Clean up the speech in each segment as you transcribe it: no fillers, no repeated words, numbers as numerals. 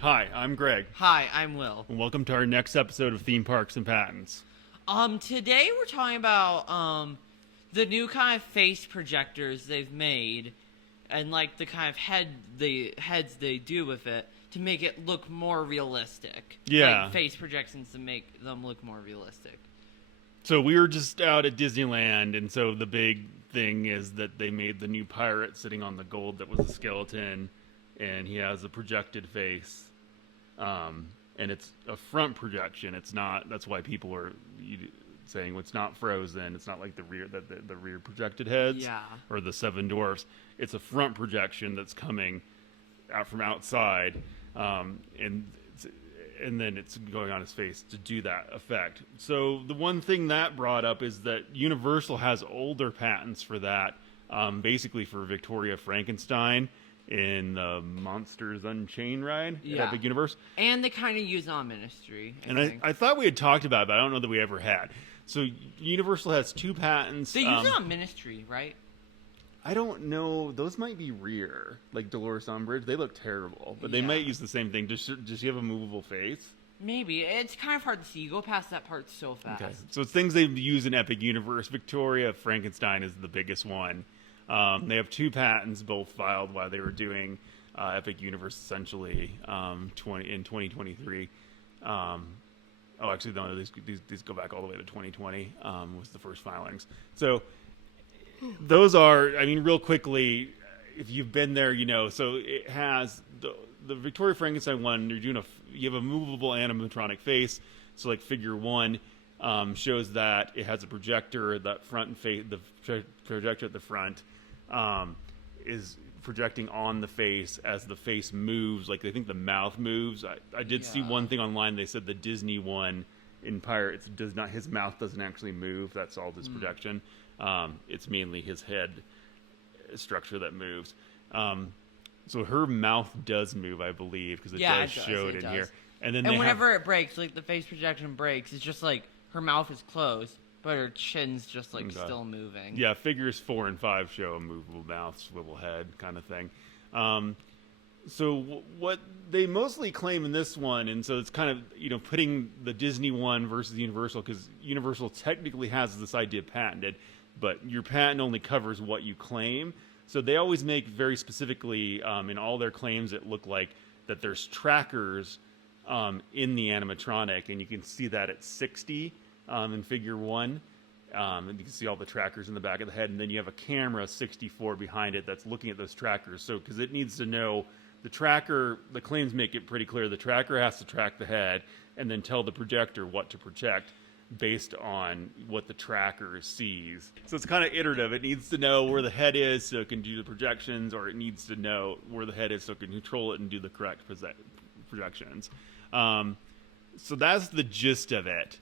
Hi, I'm Greg, Hi, I'm Will. and welcome to our next episode of Theme Parks and Patents. Today we're talking about the new kind of face projectors they've made, and like the kind of heads they do with it to make it look more realistic. Yeah. Like face projections to make them look more realistic. So we were just out at Disneyland, and so the big thing is that they made the new pirate sitting on the gold that was a skeleton, and he has a projected face. And it's a front projection. It's not. That's why people are saying it's not frozen. It's not like the rear projected heads or the Seven Dwarfs. It's a front projection that's coming out from outside, and then it's going on his face to do that effect. So the one thing that brought up is that Universal has older patents for that, basically for Victoria Frankenstein in the Monsters Unchained ride at Epic Universe. And they kind of use it on Ministry. I thought we had talked about it, but I don't know that we ever had. So Universal has two patents. They use it on Ministry, right? I don't know. Those might be rear, like Dolores Umbridge. They look terrible, but they might use the same thing. Does she have a movable face? Maybe. It's kind of hard to see. You go past that part so fast. Okay. So it's things they use in Epic Universe. Victoria Frankenstein is the biggest one. They have two patents, both filed while they were doing Epic Universe, essentially, in 2023. Actually, no, these go back all the way to 2020, was the first filings. So those are, I mean, real quickly, if you've been there, you know, so it has the Victoria Frankenstein one, you have a movable animatronic face. So like figure one shows that it has a projector, that front and face, the projector at the front is projecting on the face as the face moves. Like they think the mouth moves. I did see one thing online. They said the Disney one in Pirates his mouth doesn't actually move. That's all this projection. It's mainly his head structure that moves. So her mouth does move, I believe, because it does show it in here. And then whenever it breaks, like the face projection breaks, it's just like her mouth is closed, but her chin's just like still moving. Yeah, figures 4 and 5 show a movable mouth, swivel head kind of thing. So what they mostly claim in this one, and so it's kind of, putting the Disney one versus Universal, because Universal technically has this idea patented, but your patent only covers what you claim. So they always make very specifically, in all their claims, it look like that there's trackers in the animatronic, and you can see that at 60 in figure 1. And you can see all the trackers in the back of the head, and then you have a camera 64 behind it that's looking at those trackers. So because it needs to know the tracker, the claims make it pretty clear the tracker has to track the head and then tell the projector what to project based on what the tracker sees. So it's kind of iterative. It needs to know where the head is so it can do the projections, or it needs to know where the head is so it can control it and do the correct projections. So that's the gist of it.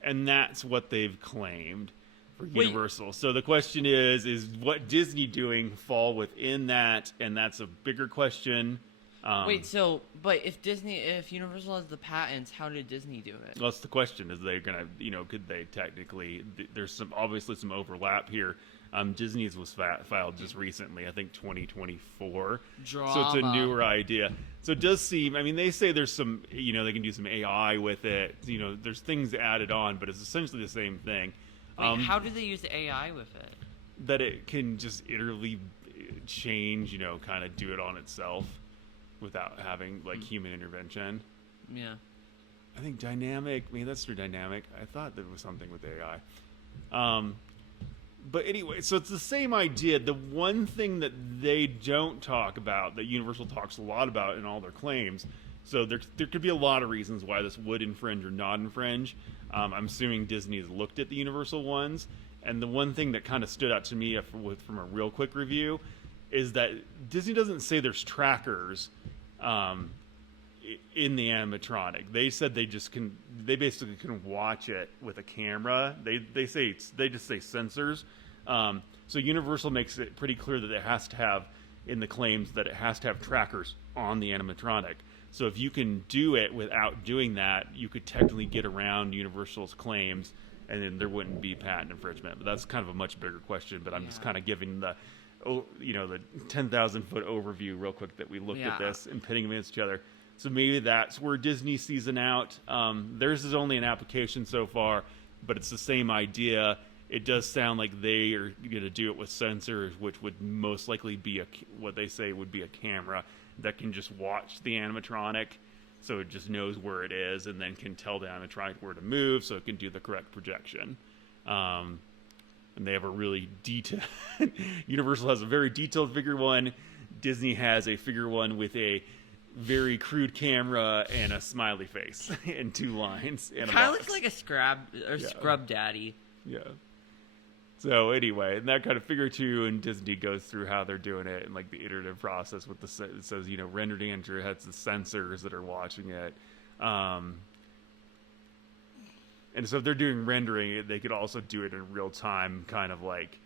And that's what they've claimed for Universal. So the question is what Disney doing fall within that? And that's a bigger question. But if Universal has the patents, how did Disney do it? Well, that's the question. Is they gonna, could they technically? There's obviously some overlap here. Disney's was filed just recently, I think 2024. Drama. So it's a newer idea. So it does seem, I mean, they say there's some, they can do some AI with it. There's things added on, but it's essentially the same thing. How do they use the AI with it? That it can just iteratively change, kind of do it on itself without having like human intervention. Yeah. I think dynamic, that's through dynamic. I thought there was something with AI. But anyway, so it's the same idea. The one thing that they don't talk about, that Universal talks a lot about in all their claims, so there could be a lot of reasons why this would infringe or not infringe. I'm assuming Disney has looked at the Universal ones, and the one thing that kind of stood out to me from a real quick review is that Disney doesn't say there's trackers in the animatronic. They said they basically can watch it with a camera. They just say sensors. So Universal makes it pretty clear that it has to have, in the claims, that it has to have trackers on the animatronic. So if you can do it without doing that, you could technically get around Universal's claims, and then there wouldn't be patent infringement. But that's kind of a much bigger question. But I'm just kind of giving the 10,000 foot overview real quick that we looked at this and pitting them against each other. So maybe that's where Disney sees an out. Theirs is only an application so far, but it's the same idea. It does sound like they are going to do it with sensors, which would most likely be what they say would be a camera that can just watch the animatronic, so it just knows where it is and then can tell the animatronic where to move, so it can do the correct projection. And they have a really detailed. Universal has a very detailed figure one. Disney has a figure one with a very crude camera and a smiley face and 2 lines. Kind of looks like a scrub daddy. Yeah. So anyway, and that kind of figure 2, and Disney goes through how they're doing it and like the iterative process with it says, rendered Andrew has the sensors that are watching it. And so if they're doing rendering, they could also do it in real time, kind of like,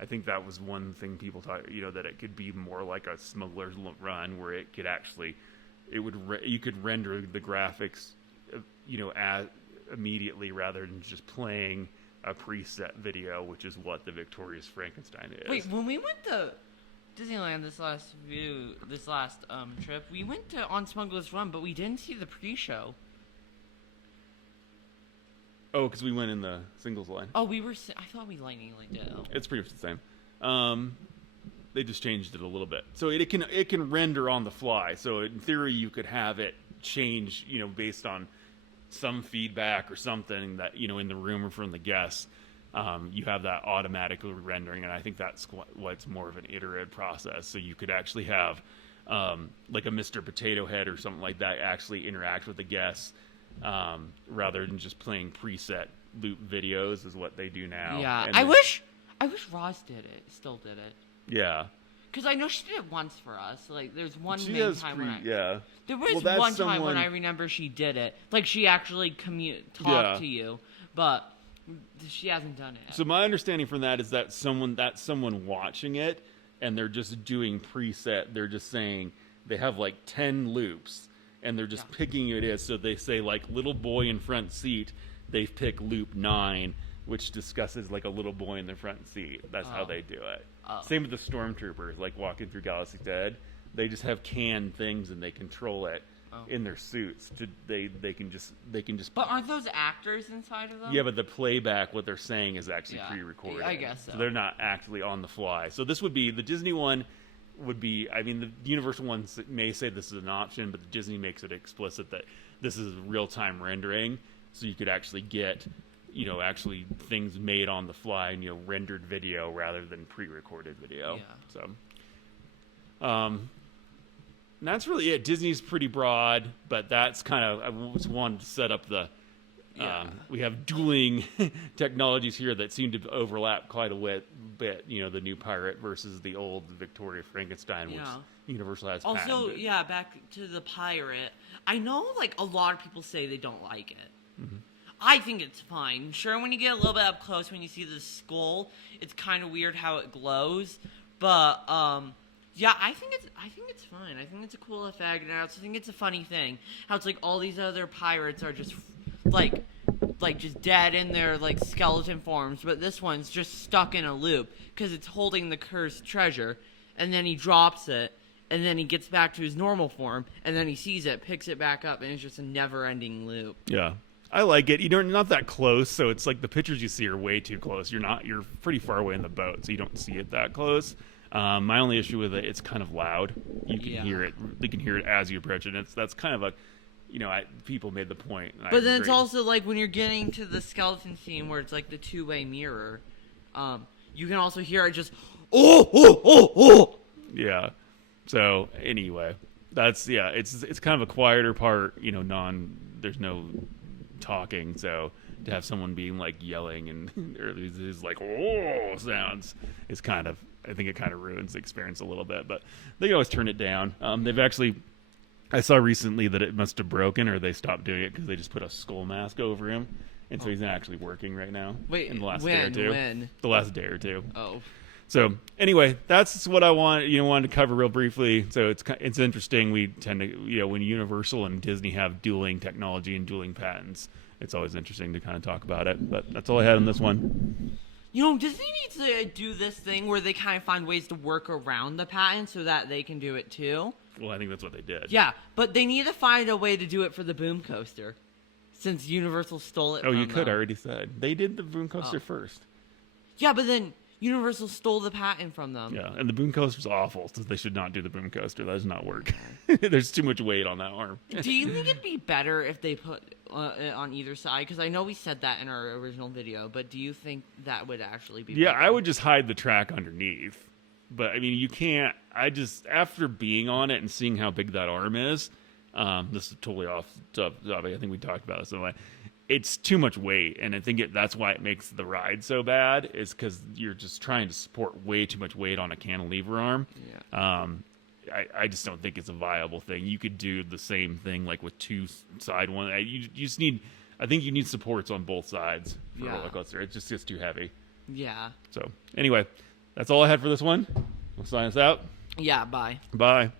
I think that was one thing people thought, that it could be more like a Smuggler's Run, where it could actually, you could render the graphics, as immediately rather than just playing a preset video, which is what the Victorious Frankenstein is. Wait, when we went to Disneyland this last trip, we went on Smuggler's Run, but we didn't see the pre-show. Oh, because we went in the singles line. Oh, I thought we lightning did. It's pretty much the same. They just changed it a little bit, so it can render on the fly. So in theory, you could have it change, based on some feedback or something that in the room or from the guests. You have that automatically rendering, and I think that's what's more of an iterative process. So you could actually have like a Mr. Potato Head or something like that actually interact with the guests. Rather than just playing preset loop videos is what they do now. Yeah, and I wish Roz still did it. Yeah. Because I know she did it once for us. Like, there's one She main time when yeah. There was one time when I remember she did it. Like, she actually talked to you, but she hasn't done it yet. So my understanding from that is that someone watching it, and they're just doing preset. They're just saying they have like 10 loops. And they're just picking it is. So they say, like, little boy in front seat, they pick loop 9, which discusses, like, a little boy in the front seat. That's how they do it. Same with the stormtroopers, like, walking through Galaxy's Edge. They just have canned things, and they control it in their suits. They can just. But aren't those actors inside of them? Yeah, but the playback, what they're saying, is actually pre-recorded. I guess so. So they're not actually on the fly. So this would be the Disney one. Would be, I mean, the Universal ones may say this is an option, but Disney makes it explicit that this is real-time rendering, so you could actually get, actually things made on the fly and, rendered video rather than pre-recorded video. Yeah. So, that's really it. Disney's pretty broad, but that's kind of, I just wanted to set up the, we have dueling technologies here that seem to overlap quite a bit. The new pirate versus the old Victoria Frankenstein, which Universal has also patented. Back to the pirate. I know, like, a lot of people say they don't like it. Mm-hmm. I think it's fine. Sure, when you get a little bit up close, when you see the skull, it's kind of weird how it glows. But I think it's fine. I think it's a cool effect, and I also think it's a funny thing how it's like all these other pirates are just like just dead in their like skeleton forms, but this one's just stuck in a loop because it's holding the cursed treasure, and then he drops it, and then he gets back to his normal form, and then he sees it, picks it back up, and it's just a never-ending loop. Yeah, I like it. You're not that close, so it's like the pictures you see are way too close. You're pretty far away in the boat, so you don't see it that close. My only issue with it's kind of loud. You can hear it. They can hear it as you approach it. That's kind of a, people made the point. But then it's also like when you're getting to the skeleton scene where it's like the two-way mirror, you can also hear it just, oh. Yeah. So anyway, it's kind of a quieter part. There's no talking, so to have someone being like yelling and or these like sounds is kind of, I think it kind of ruins the experience a little bit, but they can always turn it down. They've actually, I saw recently that it must have broken or they stopped doing it because they just put a skull mask over him, and so he's not actually working right now. Wait, in the last day or two. When? The last day or two. Oh. So anyway, that's what I wanted to cover real briefly. So it's interesting. We tend to, when Universal and Disney have dueling technology and dueling patents, it's always interesting to kind of talk about it. But that's all I had on this one. Disney needs to do this thing where they kind of find ways to work around the patent so that they can do it too. Well, I think that's what they did. Yeah, but they need to find a way to do it for the boom coaster, since Universal stole it. Oh, from you could them. already said they did the boom coaster first. Yeah, but then Universal stole the patent from them. Yeah, and the boom coaster's awful, so they should not do the boom coaster. That does not work. There's too much weight on that arm. Do you think it'd be better if they put it on either side? Because I know we said that in our original video, but do you think that would actually be Yeah, better? I would just hide the track underneath. But I mean, you can't. I just, after being on it and seeing how big that arm is, this is totally off topic. I think we talked about it. So it's too much weight, and I think that's why it makes the ride so bad. Is because you're just trying to support way too much weight on a cantilever arm. Yeah. I just don't think it's a viable thing. You could do the same thing like with two side one. You just need. I think you need supports on both sides for a roller coaster. It just gets too heavy. Yeah. So anyway, that's all I had for this one. We'll sign us out. Yeah, bye. Bye.